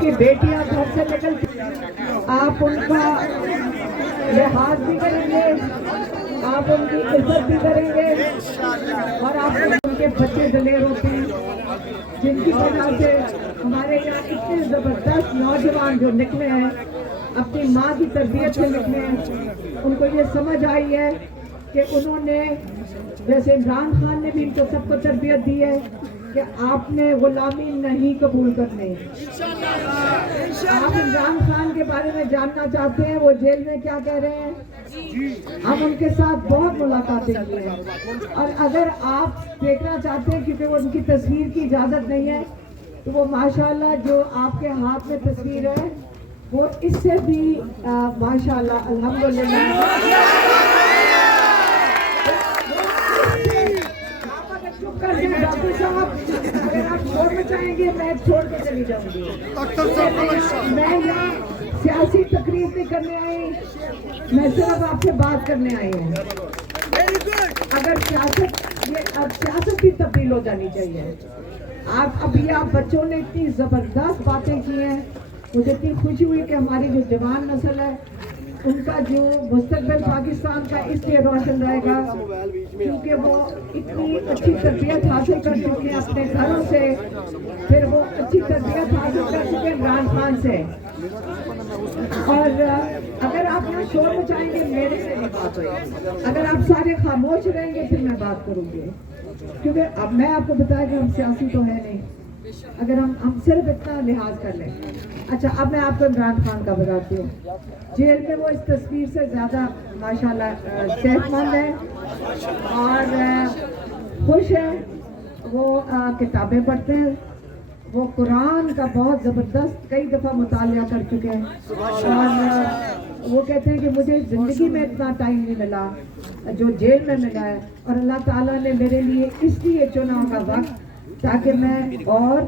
آپ کی بیٹیاں گھر سے نکلتی آپ ان کا لحاظ بھی کریں گے, آپ ان کی عزت بھی کریں گے, اور آپ ان کے بچے دلیر ہوتے ہیں جن کی وجہ سے ہمارے یہاں اتنے زبردست نوجوان جو نکلے ہیں اپنی ماں کی تربیت سے نکلے ہیں. ان کو یہ سمجھ آئی ہے کہ انہوں نے, جیسے عمران خان نے بھی ان کو سب کو تربیت دی ہے کہ آپ نے غلامی نہیں قبول کرنی. آپ عمران خان کے بارے میں جاننا چاہتے ہیں وہ جیل میں کیا کہہ رہے ہیں؟ ہم ان کے ساتھ بہت ملاقاتیں کی ہیں, اور اگر آپ دیکھنا چاہتے ہیں کیونکہ وہ ان کی تصویر کی اجازت نہیں ہے تو وہ ماشاءاللہ جو آپ کے ہاتھ میں تصویر ہے وہ اس سے بھی ماشاءاللہ الحمدللہ. ڈاکٹر صاحب اگر آپ چھوڑنا چاہیں گے میں چھوڑ کے چلی جاؤں گی. میں یہاں سیاسی تقریر نہیں کرنے آئی, میں صرف آپ سے بات کرنے آئی ہوں. اگر سیاست بھی تبدیل ہو جانی چاہیے. آپ بچوں نے اتنی زبردست باتیں کی ہیں, مجھے اتنی خوشی ہوئی کہ ہماری جو جوان نسل ہے ان کا جو مستقبل پاکستان کا اس لیے روشن رہے گا کیونکہ وہ اتنی اچھی تربیت حاصل کر چکے ہیں اپنے گھروں سے, پھر وہ اچھی تربیت حاصل کر چکے ہیں عمران خان سے. اور اگر آپ یہاں شور مچائیں گے میرے سے نہیں بات ہوئی, اگر آپ سارے خاموش رہیں گے پھر میں بات کروں گی, کیونکہ اب میں آپ کو بتایا کہ ہم سیاسی تو ہے نہیں, اگر ہم صرف اتنا لحاظ کر لیں. اچھا اب میں آپ کو عمران خان کا بتاتی ہوں. جیل میں وہ اس تصویر سے زیادہ ماشاءاللہ صحت مند ہے اور خوش ہے. وہ کتابیں پڑھتے ہیں, وہ قرآن کا بہت زبردست کئی دفعہ مطالعہ کر چکے ہیں, اور وہ کہتے ہیں کہ مجھے زندگی میں اتنا ٹائم نہیں ملا جو جیل میں ملا ہے, اور اللہ تعالیٰ نے میرے لیے اس لیے چنا ہوگا وقت تاکہ میں اور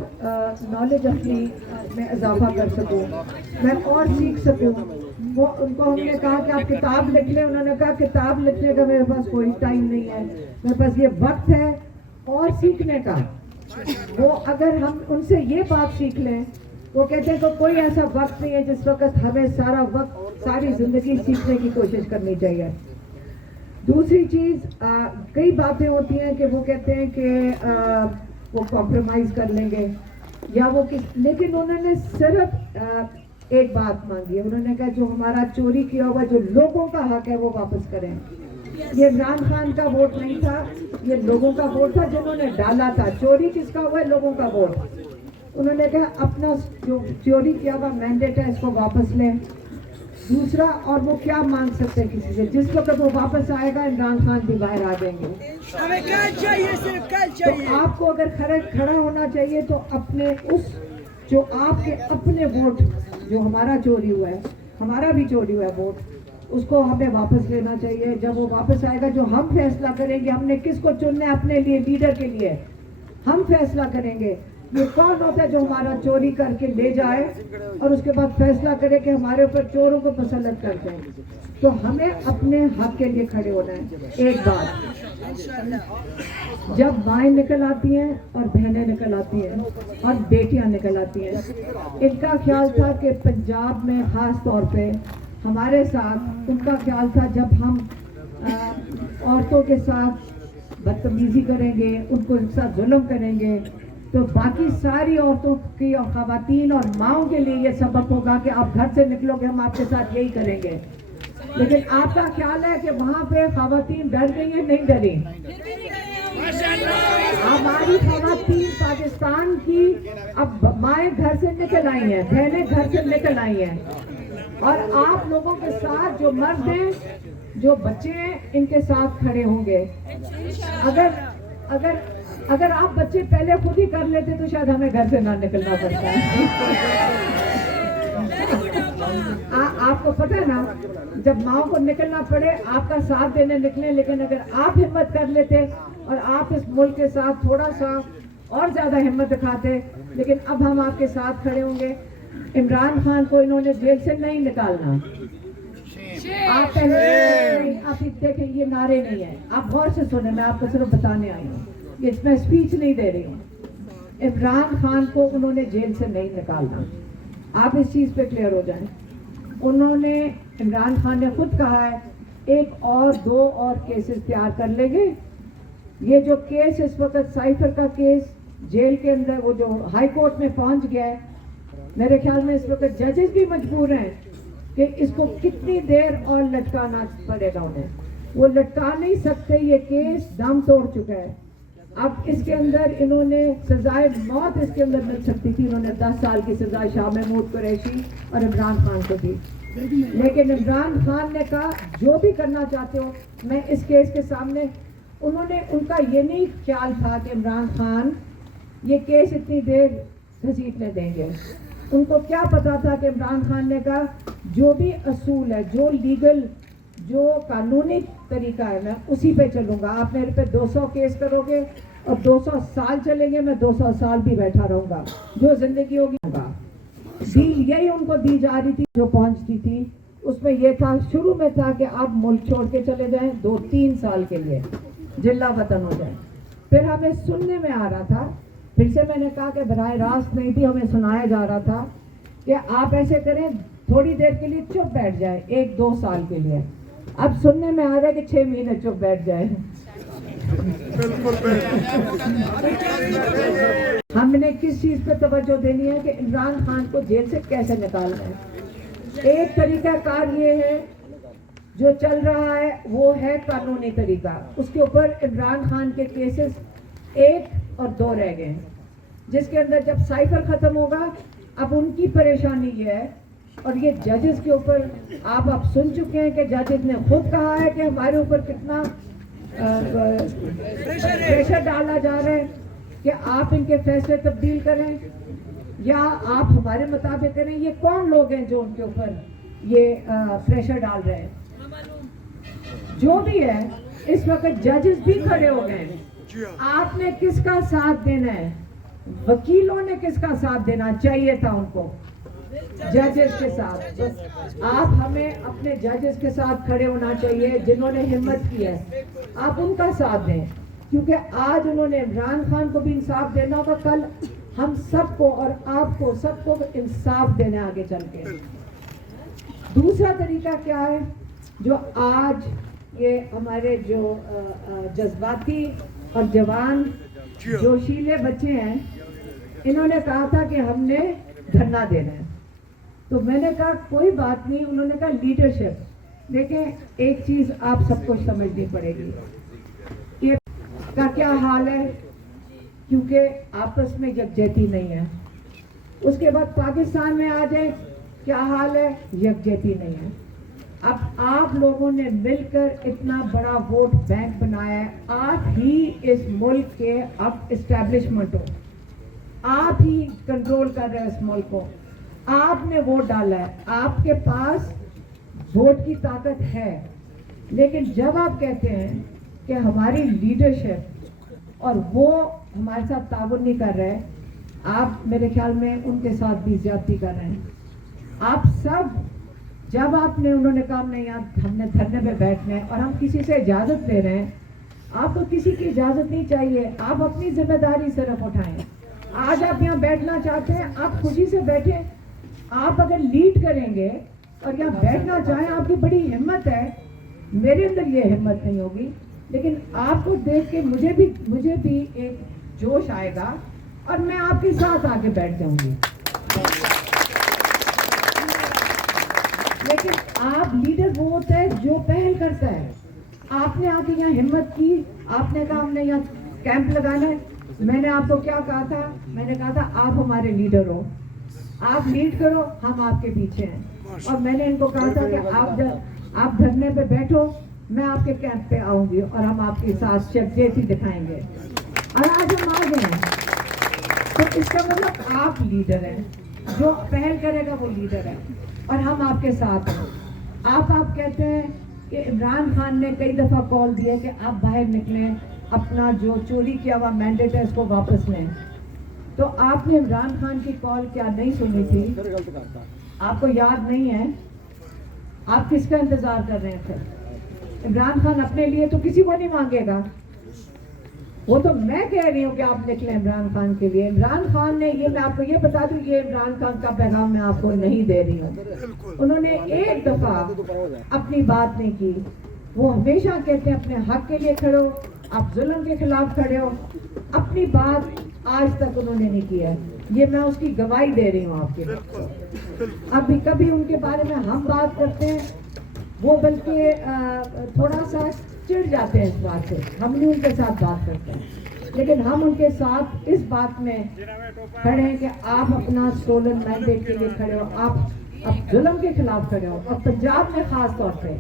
نالج اپنی میں اضافہ کر سکوں, میں اور سیکھ سکوں. وہ ان کو ہم نے کہا کہ آپ کتاب لکھ لیں, انہوں نے کہا کتاب لکھنے کا میرے پاس کوئی ٹائم نہیں ہے, میرے پاس یہ وقت ہے اور سیکھنے کا. وہ اگر ہم ان سے یہ بات سیکھ لیں, وہ کہتے ہیں کہ کوئی ایسا وقت نہیں ہے جس وقت ہمیں سارا وقت ساری زندگی سیکھنے کی کوشش کرنی چاہیے. دوسری چیز کئی باتیں ہوتی ہیں کہ وہ کہتے ہیں کہ وہ کمپرومائز کر لیں گے یا وہ لیکن انہوں نے صرف ایک بات مانگی ہے, انہوں نے کہا جو ہمارا چوری کیا ہوا جو لوگوں کا حق ہے وہ واپس کریں. یہ عمران خان کا ووٹ نہیں تھا, یہ لوگوں کا ووٹ تھا جنہوں نے ڈالا تھا. چوری کس کا ہوا ہے؟ لوگوں کا ووٹ. انہوں نے کہا اپنا جو چوری کیا ہوا مینڈیٹ ہے اس کو واپس لیں. دوسرا, اور وہ کیا مانگ سکتے ہیں کسی سے, جس وقت وہ واپس آئے گا عمران خان بھی باہر آ جائیں گے. تو آپ کو اگر کھڑا ہونا چاہیے تو اپنے اس جو آپ کے اپنے ووٹ جو ہمارا چوری ہوا ہے, ہمارا بھی چوری ہوا ہے ووٹ, اس کو ہمیں واپس لینا چاہیے. جب وہ واپس آئے گا جو ہم فیصلہ کریں گے, ہم نے کس کو چننا ہے اپنے لیے لیڈر کے لیے, ہم فیصلہ کریں گے. یہ کون ہوتا ہے جو ہمارا چوری کر کے لے جائے اور اس کے بعد فیصلہ کرے کہ ہمارے اوپر چوروں کو مسلط کر دیں. تو ہمیں اپنے حق کے لیے کھڑے ہونا ہے. ایک بات, جب مائیں نکل آتی ہیں اور بہنیں نکل آتی ہیں اور بیٹیاں نکل آتی ہیں, ان کا خیال تھا کہ پنجاب میں خاص طور پہ ہمارے ساتھ ان کا خیال تھا جب ہم عورتوں کے ساتھ بدتمیزی کریں گے, ان کو ایک ساتھ ظلم کریں گے تو باقی ساری عورتوں کی اور خواتین اور ماؤں کے لیے یہ سبق ہوگا کہ آپ گھر سے نکلو گے ہم آپ کے ساتھ یہی کریں گے. لیکن آپ کا خیال ہے کہ وہاں پہ خواتین ڈر گئی ہیں؟ نہیں ڈری. ہماری خواتین پاکستان کی اب مائیں گھر سے نکل آئی ہیں, بہنیں گھر سے نکل آئی ہیں, اور آپ لوگوں کے ساتھ جو مرد ہیں جو بچے ہیں ان کے ساتھ کھڑے ہوں گے. اگر آپ بچے پہلے خود ہی کر لیتے تو شاید ہمیں گھر سے نہ نکلنا پڑتا ہے. آپ کو پتہ ہے نا, جب ماؤں کو نکلنا پڑے آپ کا ساتھ دینے نکلیں, لیکن اگر آپ ہمت کر لیتے اور آپ اس ملک کے ساتھ تھوڑا سا اور زیادہ ہمت دکھاتے, لیکن اب ہم آپ کے ساتھ کھڑے ہوں گے. عمران خان کو انہوں نے جیل سے نہیں نکالنا. آپ پہلے آپ دیکھیں یہ نعرے نہیں ہیں, آپ غور سے سنیں, میں آپ کو صرف بتانے آئی ہوں, اس میں اسپیچ نہیں دے رہی ہوں. عمران خان کو انہوں نے جیل سے نہیں نکالنا. آپ اس چیز پہ کلیئر ہو جائیں. انہوں نے عمران خان نے خود کہا ہے ایک اور 2 اور کیسز تیار کر لیں گے. یہ جو کیس اس وقت سائفر کا کیس جیل کے اندر وہ جو ہائی کورٹ میں پہنچ گیا ہے, میرے خیال میں اس وقت ججز بھی مجبور ہیں کہ اس کو کتنی دیر اور لٹکانا پڑے گا انہیں. وہ لٹکا نہیں سکتے, یہ کیس دم توڑ چکا ہے. اب اس کے اندر انہوں نے سزائے موت اس کے اندر مل سکتی تھی, انہوں نے 10 سال کی سزا شاہ محمود قریشی اور عمران خان کو دی. لیکن عمران خان نے کہا جو بھی کرنا چاہتے ہو میں اس کیس کے سامنے. انہوں نے ان کا یہ نہیں خیال تھا کہ عمران خان یہ کیس اتنی دیر گھسیٹنے دیں گے. ان کو کیا پتا تھا کہ عمران خان نے کہا جو بھی اصول ہے, جو لیگل, جو قانونی طریقہ ہے میں اسی پہ چلوں گا. آپ میرے پہ 200 کیس کرو گے اور 200 سال چلیں گے, میں 200 سال بھی بیٹھا رہوں گا, جو زندگی ہوگی ہوگا. ڈیل یہی ان کو دی جا رہی تھی جو پہنچتی تھی. اس میں یہ تھا, شروع میں تھا کہ آپ ملک چھوڑ کے چلے جائیں 2-3 سال کے لیے, جلا وطن ہو جائیں. پھر ہمیں سننے میں آ رہا تھا, پھر سے میں نے کہا کہ براہ راست نہیں تھی, ہمیں سنایا جا رہا تھا کہ آپ ایسے کریں تھوڑی دیر کے لیے چپ بیٹھ جائیں 1-2 سال کے لیے. اب سننے میں آ رہا ہے کہ 6 مہینے چپ بیٹھ جائیں. ہم نے کس چیز پہ توجہ دینی ہے کہ عمران خان کو جیل سے کیسے نکالنا ہے. ایک طریقہ کار یہ ہے جو چل رہا ہے, وہ ہے قانونی طریقہ. اس کے اوپر عمران خان کے کیسز 1 اور 2 رہ گئے ہیں, جس کے اندر جب سائفر ختم ہوگا اب ان کی پریشانی یہ ہے. اور یہ ججز کے اوپر آپ سن چکے ہیں کہ ججز نے خود کہا ہے کہ ہمارے اوپر کتنا پریشر ڈالا جا رہا ہے کہ آپ ان کے فیصلے تبدیل کریں یا آپ ہمارے مطابق کریں. یہ کون لوگ ہیں جو ان کے اوپر یہ پریشر ڈال رہے ہیں؟ جو بھی ہے اس وقت ججز بھی کھڑے ہو گئے ہیں. آپ نے کس کا ساتھ دینا ہے؟ وکیلوں نے کس کا ساتھ دینا چاہیے تھا ان کو, ججز کے ساتھ. آپ ہمیں اپنے ججز کے ساتھ کھڑے ہونا چاہیے جنہوں نے ہمت کی ہے, آپ ان کا ساتھ دیں, کیونکہ آج انہوں نے عمران خان کو بھی انصاف دینا ہوگا, کل ہم سب کو اور آپ کو سب کو انصاف دینے آگے چل کے. دوسرا طریقہ کیا ہے جو آج یہ ہمارے جو جذباتی اور جوان جوشیلے بچے ہیں, انہوں نے کہا تھا کہ ہم نے دھرنا دینا ہے. تو میں نے کہا کوئی بات نہیں. انہوں نے کہا لیڈرشپ. دیکھیں ایک چیز آپ سب کو سمجھنی پڑے گی, یہ کا کیا حال ہے, کیونکہ آپس میں یکجہتی نہیں ہے. اس کے بعد پاکستان میں آ جائے کیا حال ہے, یکجہتی نہیں ہے. اب آپ لوگوں نے مل کر اتنا بڑا ووٹ بینک بنایا ہے, آپ ہی اس ملک کے اب اسٹیبلشمنٹ ہو, آپ ہی کنٹرول کر رہے ہیں اس ملک کو, آپ نے ووٹ ڈالا ہے, آپ کے پاس ووٹ کی طاقت ہے. لیکن جب آپ کہتے ہیں کہ ہماری لیڈرشپ اور وہ ہمارے ساتھ تعاون نہیں کر رہے, آپ میرے خیال میں ان کے ساتھ بھی زیادتی کر رہے ہیں. آپ سب جب آپ نے انہوں نے کہا نہیں ہم نے دھرنے پہ بیٹھنا ہے اور ہم کسی سے اجازت لے رہے ہیں, آپ کو کسی کی اجازت نہیں چاہیے, آپ اپنی ذمہ داری صرف اٹھائیں. آج آپ یہاں بیٹھنا چاہتے ہیں, آپ خوشی سے بیٹھیں. آپ اگر لیڈ کریں گے اور یہاں بیٹھنا چاہیں, آپ کی بڑی ہمت ہے, میرے اندر یہ ہمت نہیں ہوگی. لیکن آپ کو دیکھ کے مجھے بھی ایک جوش آئے گا اور میں آپ کے ساتھ آ کے بیٹھ جاؤں گی. لیکن آپ لیڈر وہ ہوتا ہے جو پہل کرتا ہے. آپ نے آ کے یہاں ہمت کی, آپ نے کہا ہم نے یہاں کیمپ لگانا ہے. میں نے آپ کو کیا کہا تھا, میں نے کہا تھا آپ ہمارے لیڈر ہو, آپ لیڈ کرو, ہم آپ کے پیچھے ہیں. اور میں نے ان کو کہا تھا کہ آپ دھرنے پہ بیٹھو, میں آپ کے کیمپ پہ آؤں گی اور ہم آپ کے ساتھ یکجہتی دکھائیں گے. اور آج ہم آ گئے ہیں. تو اس کا مطلب آپ لیڈر ہیں, جو پہل کرے گا وہ لیڈر ہے, اور ہم آپ کے ساتھ ہیں. آپ کہتے ہیں کہ عمران خان نے کئی دفعہ کال دیا کہ آپ باہر نکلیں, اپنا جو چوری کیا ہوا مینڈیٹ ہے اس کو واپس لیں. تو آپ نے عمران خان کی کال کیا نہیں سنی تھی؟ آپ کو یاد نہیں ہے؟ آپ کس کا انتظار کر رہے تھے؟ عمران خان اپنے لیے تو کسی کو نہیں مانگے گا. وہ تو میں کہہ رہی ہوں کہ آپ نکلیں عمران خان کے لیے. عمران خان نے یہ، میں آپ کو یہ بتا دوں، یہ عمران خان کا پیغام میں آپ کو نہیں دے رہی ہوں. انہوں نے ایک دفعہ اپنی بات نہیں کی. وہ ہمیشہ کہتے ہیں اپنے حق کے لیے کھڑے ہو، آپ ظلم کے خلاف کھڑے ہو. اپنی بات آج تک انہوں نے نہیں کی ہے. یہ میں اس کی گواہی دے رہی ہوں آپ کے. ابھی کبھی ان کے بارے میں ہم بات کرتے ہیں، وہ بلکہ تھوڑا سا چڑ جاتے ہیں اس بات سے. ہم نہیں ان کے ساتھ بات کرتے ہیں، لیکن ہم ان کے ساتھ اس بات میں کھڑے ہیں کہ آپ اپنا سٹولن مینڈیٹ کے لیے کھڑے ہو، آپ ظلم کے خلاف کھڑے ہو، اور پنجاب میں خاص طور پہ.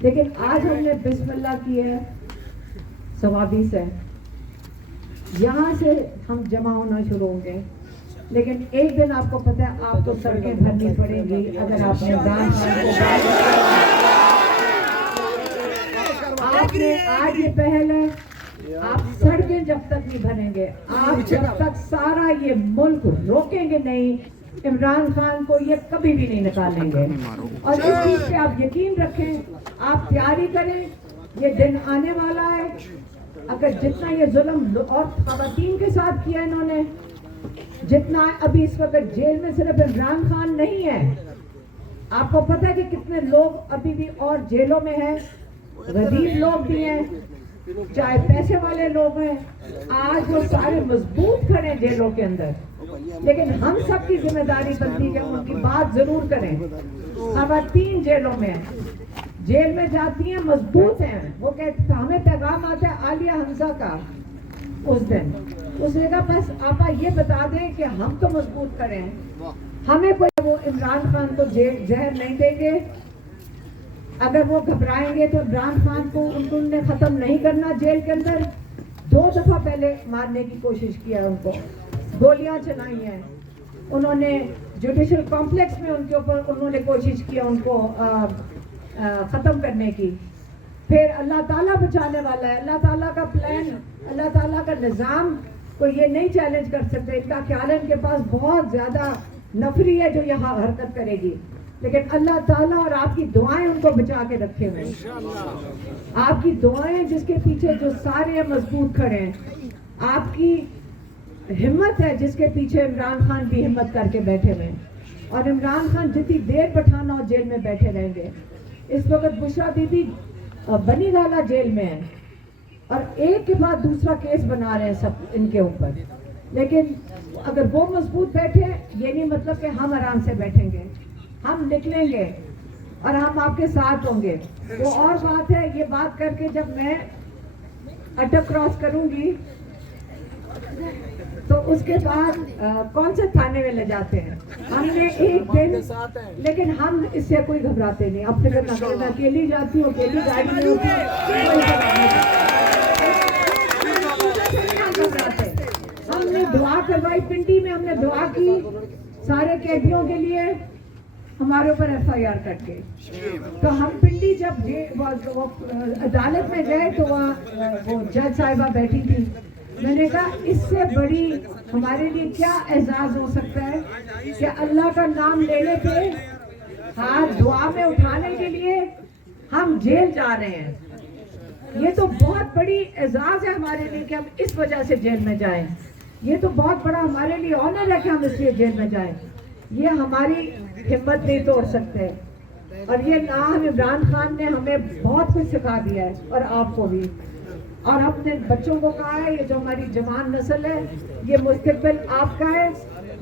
لیکن آج ہم نے بسم اللہ کی ہے 20 سے، یہاں سے ہم جمع ہونا شروع ہوں گے. لیکن ایک دن آپ کو پتہ ہے آپ کو سڑکیں بھرنی پڑیں گی اگر آپ نے عمران خان کو آپ نے آج یہ پہل ہے. آپ سڑکیں جب تک نہیں بھریں گے، آپ جب تک سارا یہ ملک روکیں گے نہیں، عمران خان کو یہ کبھی بھی نہیں نکالیں گے. اور اس چیز پہ آپ یقین رکھیں، آپ تیاری کریں، یہ دن آنے والا ہے. اگر جتنا یہ ظلم اور خواتین کے ساتھ کیا انہوں نے، جتنا ابھی اس وقت جیل میں صرف عمران خان نہیں ہے، آپ کو پتہ ہے کہ کتنے لوگ ابھی بھی اور جیلوں میں ہیں. غریب لوگ بھی ہیں، چاہے پیسے والے لوگ ہیں. آج وہ سارے مضبوط کھڑے ہیں جیلوں کے اندر. لیکن ہم سب کی ذمہ داری بنتی ہے کہ ان کی بات ضرور کریں. خواتین جیلوں میں ہیں، جیل میں جاتی ہیں، مضبوط ہیں. وہ کہتے ہمیں پیغام آتا ہے عالیہ حمزہ کا اس دن، اس نے کہا بس آپا یہ بتا دیں کہ ہم تو مضبوط کھڑے ہیں، ہمیں کوئی وہ عمران خان کو زہر نہیں دیں گے. اگر وہ گھبرائیں گے تو عمران خان کو انہوں نے ختم نہیں کرنا. جیل کے اندر 2 دفعہ پہلے مارنے کی کوشش کیا، ان کو گولیاں چلائی ہیں. انہوں نے جوڈیشل کمپلیکس میں ان کے اوپر انہوں نے کوشش کیا ان کو ختم کرنے کی. پھر اللہ تعالیٰ بچانے والا ہے. اللہ تعالیٰ کا پلان، اللہ تعالیٰ کا نظام کو یہ نہیں چیلنج کر سکتے. ان کا خیال ہے ان کے پاس بہت زیادہ نفری ہے جو یہاں حرکت کرے گی، لیکن اللہ تعالیٰ اور آپ کی دعائیں ان کو بچا کے رکھے ہوئے. آپ کی دعائیں جس کے پیچھے جو سارے مضبوط کھڑے ہیں، آپ کی ہمت ہے جس کے پیچھے عمران خان بھی ہمت کر کے بیٹھے ہوئے ہیں. اور عمران خان جتنی دیر پٹھان اور جیل میں بیٹھے رہیں گے. اس وقت بشرا بی بی بنی گالا جیل میں ہے اور ایک کے بعد دوسرا کیس بنا رہے ہیں سب ان کے اوپر. لیکن اگر وہ مضبوط بیٹھے، یہ نہیں مطلب کہ ہم آرام سے بیٹھیں گے. ہم نکلیں گے اور ہم آپ کے ساتھ ہوں گے. وہ اور بات ہے، یہ بات کر کے جب میں اٹک کراس کروں گی تو اس کے بعد کون سے تھانے میں لے جاتے ہیں. ہم نے ایک دن، لیکن ہم اس سے کوئی گھبراتے نہیں. اب فکر نہ کریں، میں اکیلی جاتی ہوں، اکیلی گاڑی میں ہوتی گھبراتے. ہم نے دعا کروائی پنڈی میں، ہم نے دعا کی سارے قیدیوں کے لیے، ہمارے اوپر FIR کٹ کے. تو ہم پنڈی جب عدالت میں گئے تو وہاں وہ جج صاحبہ بیٹھی تھی. میں نے کہا اس سے بڑی ہمارے لیے کیا اعزاز ہو سکتا ہے کہ اللہ کا نام لینے پہ ہاتھ دعا میں اٹھانے کے لیے ہم جیل جا رہے ہیں. یہ تو بہت بڑی اعزاز ہے ہمارے لیے کہ ہم اس وجہ سے جیل میں جائیں. یہ تو بہت بڑا ہمارے لیے آنر ہے کہ ہم اس لیے جیل میں جائیں. یہ ہماری ہمت نہیں توڑ سکتے. اور یہ نام عمران خان نے ہمیں بہت کچھ سکھا دیا ہے، اور آپ کو بھی. اور ہم نے بچوں کو کہا ہے یہ جو ہماری جوان نسل ہے، یہ مستقبل آپ کا ہے.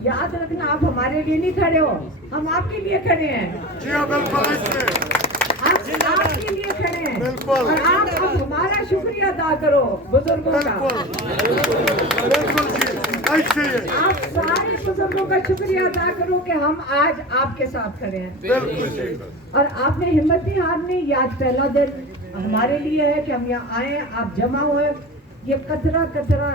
یاد رکھنا آپ ہمارے لیے نہیں کھڑے ہو، ہم آپ کے لیے کھڑے ہیں. آپ کے لیے کھڑے ہیں، اور آپ اب ہمارا شکریہ ادا کرو بزرگوں کا. آپ سارے بزرگوں کا شکریہ ادا کرو کہ ہم آج آپ کے ساتھ کھڑے ہیں. اور آپ نے ہمت نہیں ہارنی. یہ آج پہلا دن ہمارے لیے ہے کہ ہم یہاں آئے، آپ جمع ہوئے. یہ قطرہ قطرہ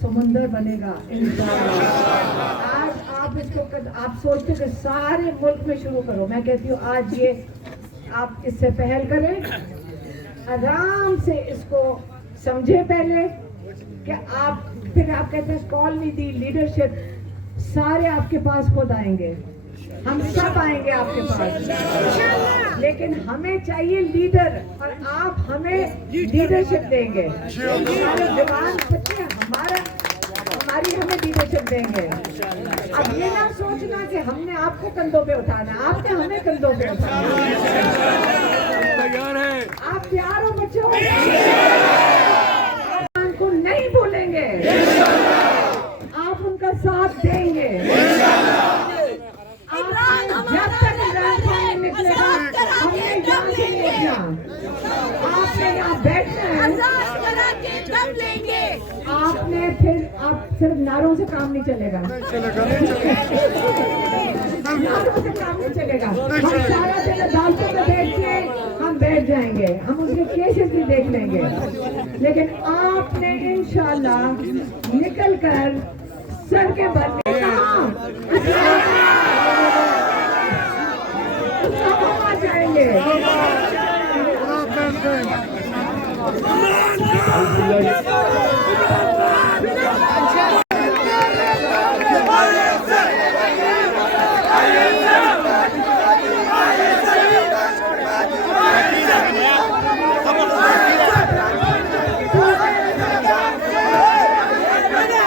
سمندر بنے گا انشاءاللہ. آج آپ اس کو آپ سوچتے کہ سارے ملک میں شروع کرو. میں کہتی ہوں آج یہ آپ اس سے پہل کریں، آرام سے اس کو سمجھے پہلے کہ آپ پھر آپ کہتے ہیں کال نہیں دی لیڈرشپ، سارے آپ کے پاس خود آئیں گے. ہم سب آئیں گے آپ کے پاس، لیکن ہمیں چاہیے لیڈر، اور آپ ہمیں لیڈرشپ دیں گے. ہمارے جوان بچے ہماری ہمیں لیڈرشپ دیں گے. اب یہ نہ سوچنا کہ ہم نے آپ کو کندھوں پہ اٹھانا، آپ نے ہمیں کندھوں پہ اٹھانا. آپ تیار ہو بچوں؟ کو نہیں بھولیں گے، آپ ان کا ساتھ دیں گے. جب تک عمران خان نہیں نکلے گا ہم نے یہاں سے نہیں اٹھنا. آپ نے یہاں بیٹھنا ہے، آپ نے پھر آپ صرف نعروں سے کام نہیں چلے گا، نعروں سے کام نہیں چلے گا. ہم سارا دن عدالتوں میں بیٹھ کے ہم بیٹھ جائیں گے، ہم اس کے کیسز بھی دیکھ لیں گے، لیکن آپ نے انشاءاللہ نکل کر سڑکیں بھرنے کہاں جائیں گے.